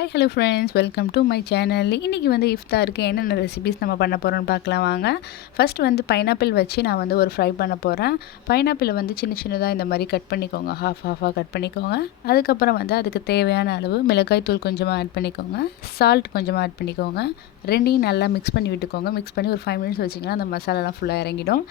Hi hello friends welcome to my channel இன்றைக்கி வந்து இஃப்தாருக்கு என்னென்ன ரெசிபிஸ் நம்ம பண்ண போகிறோம்னு பார்க்கலாம் வாங்க. ஃபர்ஸ்ட் வந்து பைனாப்பிள் வச்சு நான் வந்து ஒரு ஃப்ரை பண்ண போகிறேன் பைனாப்பிளை வந்து சின்ன சின்னதாக இந்த மாதிரி கட் பண்ணிக்கோங்க. ஹாஃப் ஹாஃபாக கட் பண்ணிக்கோங்க. அதுக்கப்புறம் வந்து அதுக்கு தேவையான அளவு மிளகாய் தூள் கொஞ்சமாக ஆட் பண்ணிக்கோங்க. சால்ட் கொஞ்சமாக ஆட் பண்ணிக்கோங்க. ரெண்டையும் நல்லா மிக்ஸ் பண்ணி விட்டுக்கோங்க. மிக்ஸ் பண்ணி ஒரு ஃபைவ் மினிட்ஸ் வச்சிங்கன்னா அந்த மசாலாலாம் ஃபுல்லாக இறங்கிடும்.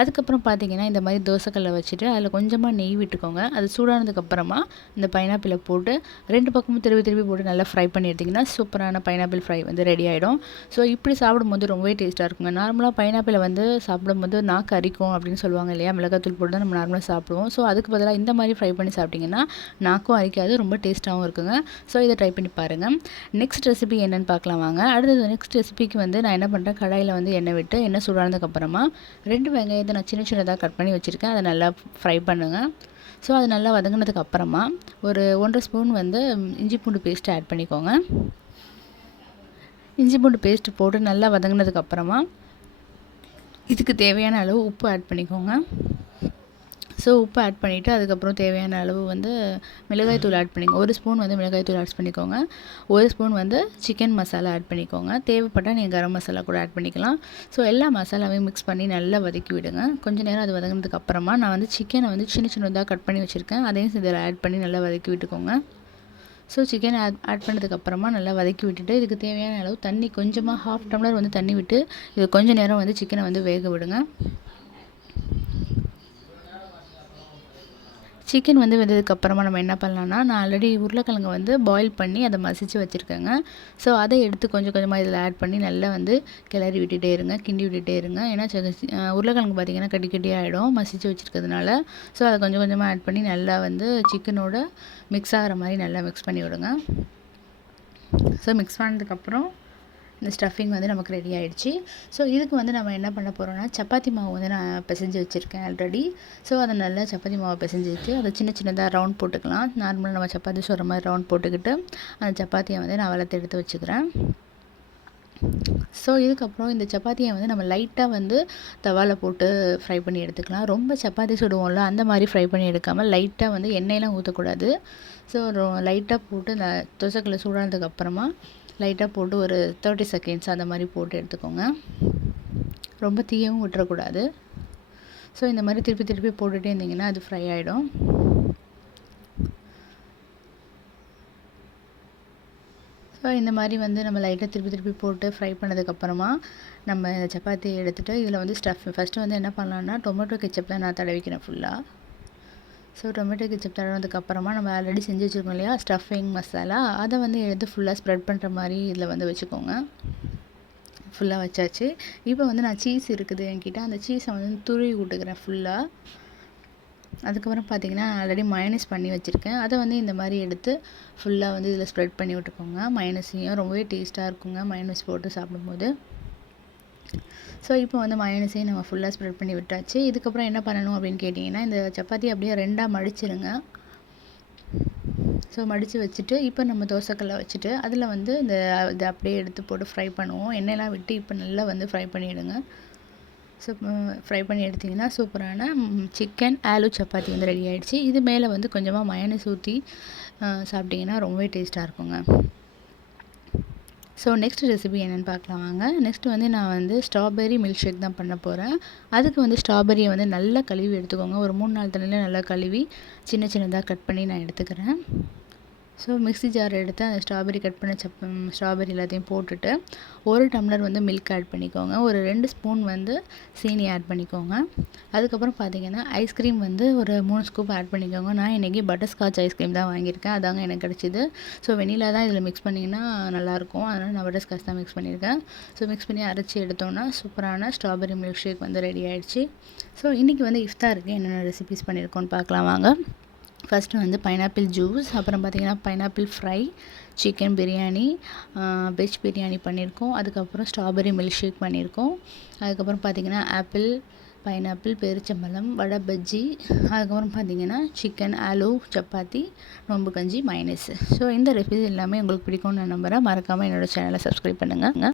அதுக்கப்புறம் பார்த்தீங்கன்னா இந்த மாதிரி தோசைக்கல்லை வச்சுட்டு அதில் கொஞ்சமாக நெய் விட்டுக்கோங்க. அது சூடானதுக்கப்புறமா இந்த பைனாப்பிளை போட்டு ரெண்டு பக்கமும் திருப்பி திருப்பி போட்டு நல்லா ஃப்ரை பண்ணி எடுத்திங்கன்னா சூப்பரான பைனாப்பிள் ஃப்ரை வந்து ரெடி ஆகிடும் ஸோ இப்படி சாப்பிடும்போது ரொம்பவே டேஸ்ட்டாக இருக்குங்க. நார்மலாக பைனாப்பிளை வந்து சாப்பிடும்போது நாக்கு அரிக்கும் அப்படின்னு சொல்லுவாங்க இல்லையா? மிளகாத்தூள் போட்டு தான் நம்ம நார்மலாக சாப்பிடுவோம். ஸோ அதுக்கு பதிலாக இந்த மாதிரி ஃப்ரை பண்ணி சாப்பிட்டிங்கன்னா நாக்கும் அரிக்காது ரொம்ப டேஸ்ட்டாகவும் இருக்குங்க. ஸோ இதை ட்ரை பண்ணி பாருங்கள் நெக்ஸ்ட் ரெசிபி என்னென்னு பார்க்கலாம் வாங்க. அடுத்தது நெக்ஸ்ட் ரெசிபிக்கு வந்து நான் என்ன பண்ணுறேன் கடாயில் வந்து எண்ணெய் விட்டு எண்ணெய் சூடானதுக்கப்புறமா ரெண்டு வெங்காயத்தை நான் சின்ன சின்னதாக கட் பண்ணி வச்சுருக்கேன். அதை நல்லா ஃப்ரை பண்ணுங்கள் ஸோ அது நல்லா வதங்கினதுக்கு அப்புறமா ஒரு ஒன்றரை ஸ்பூன் வந்து இஞ்சி பூண்டு பேஸ்ட் ஆட் பண்ணிக்கோங்க. இஞ்சி பூண்டு பேஸ்ட் போட்டு நல்லா வதங்கினதுக்கு அப்புறமா இதுக்கு தேவையான அளவு உப்பு ஆட் பண்ணிக்கோங்க. ஸோ உப்பு ஆட் பண்ணிவிட்டு அதுக்கப்புறம் தேவையான அளவு வந்து மிளகாய் தூள் ஆட் பண்ணிக்கோங்க. ஒரு ஸ்பூன் வந்து மிளகாய் தூள் ஆட் பண்ணிக்கோங்க. ஒரு ஸ்பூன் வந்து சிக்கன் மசாலா ஆட் பண்ணிக்கோங்க. தேவைப்பட்டால் நீங்கள் கரம் மசாலா கூட ஆட் பண்ணிக்கலாம். ஸோ எல்லா மசாலாவையும் மிக்ஸ் பண்ணி நல்லா வதக்கி விடுங்க. கொஞ்சம் நேரம் அது வதங்கினதுக்கு அப்புறமா நான் வந்து சிக்கனை வந்து சின்ன சின்னதாக கட் பண்ணி வச்சுருக்கேன். அதையும் இதில் ஆட் பண்ணி நல்லா வதக்கி விட்டுக்கோங்க. ஸோ சிக்கன் ஆட் ஆட் பண்ணதுக்கப்புறமா நல்லா வதக்கி விட்டுட்டு இதுக்கு தேவையான அளவு தண்ணி கொஞ்சமாக ஹாஃப் டம்ளர் வந்து தண்ணி விட்டு இது கொஞ்சம் நேரம் வந்து சிக்கனை வந்து வேக விடுங்க. சிக்கன் வந்து வெந்ததுக்கப்புறமா நம்ம என்ன பண்ணலான்னா நான் ஆல்ரெடி உருளைக்கிழங்கு வந்து பாயில் பண்ணி அதை மசித்து வச்சுருக்கேங்க. ஸோ அதை எடுத்து கொஞ்சம் கொஞ்சமாக இதில் ஆட் பண்ணி நல்லா வந்து கிளறி விட்டுட்டே இருங்க கிண்டி விட்டுட்டே இருங்க. ஏன்னா உருளைக்கிழங்கு பார்த்திங்கன்னா கட்டி கட்டி ஆகிடும் மசித்து வச்சுருக்கிறதுனால. ஸோ அதை கொஞ்சம் கொஞ்சமாக ஆட் பண்ணி நல்லா வந்து சிக்கனோட மிக்ஸ் ஆகிற மாதிரி நல்லா மிக்ஸ் பண்ணி விடுங்க. ஸோ மிக்ஸ் பண்ணதுக்கப்புறம் இந்த ஸ்டஃபிங் வந்து நமக்கு ரெடி ஆகிடுச்சு ஸோ இதுக்கு வந்து நம்ம என்ன பண்ண போகிறோம்னா சப்பாத்தி மாவு வந்து நான் பிசைஞ்சு வச்சுருக்கேன் ஆல்ரெடி ஸோ அதை நல்லா சப்பாத்தி மாவை பிசைஞ்சு வச்சு அதை சின்ன சின்னதாக ரவுண்ட் போட்டுக்கலாம். நார்மலாக நம்ம சப்பாத்தி சொல்கிற மாதிரி ரவுண்ட் போட்டுக்கிட்டு அந்த சப்பாத்தியை வந்து நான் வளர்த்து எடுத்து வச்சுக்கிறேன். ஸோ இதுக்கப்புறம் இந்த சப்பாத்தியை வந்து நம்ம லைட்டாக வந்து தவாவில் போட்டு ஃப்ரை பண்ணி எடுத்துக்கலாம். ரொம்ப சப்பாத்தி சுடுவோம்ல அந்த மாதிரி ஃப்ரை பண்ணி எடுக்காமல் லைட்டாக வந்து எண்ணெயெலாம் ஊற்றக்கூடாது ஸோ லைட்டாக போட்டு இந்த தோசைக்கல்லை சூடானதுக்கப்புறமா லைட்டாக போட்டு ஒரு தேர்ட்டி செகண்ட்ஸ் அந்த மாதிரி போட்டு எடுத்துக்கோங்க. ரொம்ப தீயவும் விட்டுறக்கூடாது. ஸோ இந்த மாதிரி திருப்பி திருப்பி போட்டுகிட்டே இருந்தீங்கன்னா அது ஃப்ரை ஆகிடும் ஸோ இந்த மாதிரி வந்து நம்ம லைட்டாக திருப்பி திருப்பி போட்டு ஃப்ரை பண்ணதுக்கப்புறமா நம்ம சப்பாத்தியை எடுத்துகிட்டு இதில் வந்து ஸ்டஃப் ஃபஸ்ட்டு வந்து என்ன பண்ணலான்னா டொமேட்டோ கெச்சப் தான் நான் தடவிக்கிறேன் ஃபுல்லாக ஸோ டொமேட்டோ கெச்சப் தடவினதுக்கப்புறமா நம்ம ஆல்ரெடி செஞ்சு வச்சுருக்கோம் இல்லையா? ஸ்டஃபிங் மசாலா அதை வந்து எடுத்து ஃபுல்லாக ஸ்ப்ரெட் பண்ணுற மாதிரி இதில் வந்து வச்சுக்கோங்க. ஃபுல்லாக வச்சாச்சு. இப்போ வந்து நான் சீஸ் இருக்குது என்கிட்ட. அந்த சீஸை வந்து துருவி விட்டுக்கிறேன் ஃபுல்லாக அதுக்கப்புறம் பார்த்தீங்கன்னா ஆல்ரெடி மயனஸ் பண்ணி வச்சுருக்கேன். அதை வந்து இந்த மாதிரி எடுத்து ஃபுல்லாக வந்து இதில் ஸ்ப்ரெட் பண்ணி விட்டுக்கோங்க. மயனஸையும் ரொம்பவே டேஸ்ட்டாக இருக்குங்க மயனஸ் போட்டு சாப்பிடும்போது. ஸோ இப்போ வந்து மயனஸையும் நம்ம ஃபுல்லாக ஸ்ப்ரெட் பண்ணி விட்டாச்சு. இதுக்கப்புறம் என்ன பண்ணணும் அப்படின்னு கேட்டிங்கன்னா இந்த சப்பாத்தி அப்படியே ரெண்டாக மடிச்சிருங்க. ஸோ மடித்து வச்சுட்டு இப்போ நம்ம தோசைக்கல்லை வச்சுட்டு அதில் வந்து இந்த இதை அப்படியே எடுத்து போட்டு ஃப்ரை பண்ணுவோம். எண்ணெயெலாம் விட்டு இப்போ நல்லா வந்து ஃப்ரை பண்ணிவிடுங்க ஸோ ஃப்ரை பண்ணி எடுத்திங்கன்னா சூப்பரான சிக்கன் ஆலு சப்பாத்தி வந்து ரெடி ஆகிடுச்சு இது மேலே வந்து கொஞ்சமாக மயனஸ் ஊற்றி சாப்பிட்டிங்கன்னா ரொம்பவே டேஸ்ட்டாக இருக்குங்க. ஸோ நெக்ஸ்ட் ரெசிபி என்னென்னு பார்க்கலாம் வாங்க. நெக்ஸ்ட் வந்து நான் வந்து ஸ்ட்ராபெரி மில்க் ஷேக் தான் பண்ண போகிறேன் அதுக்கு வந்து ஸ்ட்ராபெரியை வந்து நல்லா கழுவி எடுத்துக்கோங்க. ஒரு மூணு நாள் தண்ணியில் நல்லா கழுவி சின்ன சின்னதாக கட் பண்ணி நான் எடுத்துக்கிறேன். ஸோ மிக்ஸி ஜார் எடுத்து அந்த ஸ்ட்ராபெரி கட் பண்ண சப் ஸ்ட்ராபெரி எல்லாத்தையும் போட்டுட்டு ஒரு டம்ளர் வந்து மில்க் ஆட் பண்ணிக்கோங்க. ஒரு ரெண்டு ஸ்பூன் வந்து சீனி ஆட் பண்ணிக்கோங்க. அதுக்கப்புறம் பார்த்தீங்கன்னா ஐஸ்கிரீம் வந்து ஒரு மூணு ஸ்கூப் ஆட் பண்ணிக்கோங்க. நான் இன்றைக்கி பட்டர்ஸ்காட்ச் ஐஸ்கிரீம் தான் வாங்கியிருக்கேன். அதாங்க எனக்கு கிடச்சிது. ஸோ வெனிலா தான் இதில் மிக்ஸ் பண்ணிங்கன்னா நல்லாயிருக்கும். அதனால் நான் பட்டர்ஸ்காட்ச் தான் மிக்ஸ் பண்ணியிருக்கேன். ஸோ மிக்ஸ் பண்ணி அரைச்சி எடுத்தோன்னா சூப்பரான ஸ்ட்ராபெரி மில்க் ஷேக் வந்து ரெடி ஆகிடுச்சு ஸோ இன்றைக்கி வந்து இஃப்தாருக்கு என்னென்ன ரெசிபிஸ் பண்ணியிருக்கோன்னு பார்க்கலாம் வாங்க. ஃபஸ்ட்டு வந்து பைனாப்பிள் ஜூஸ் அப்புறம் பார்த்திங்கன்னா pineapple fry chicken biryani veg biryani பண்ணியிருக்கோம் அதுக்கப்புறம் ஸ்ட்ராபெரி மில்க் ஷேக் பண்ணியிருக்கோம் அதுக்கப்புறம் பார்த்திங்கன்னா ஆப்பிள் பைனாப்பிள் பெருச்சம்பழம் வடை பஜ்ஜி அதுக்கப்புறம் பார்த்திங்கன்னா சிக்கன் ஆலு சப்பாத்தி நொம்பு கஞ்சி மைனஸ் ஸோ இந்த ரெசிபி எல்லாமே உங்களுக்கு பிடிக்கும்னு நான் நம்புகிறேன் மறக்காமல் என்னோடய சேனலை சப்ஸ்கிரைப் பண்ணுங்கள்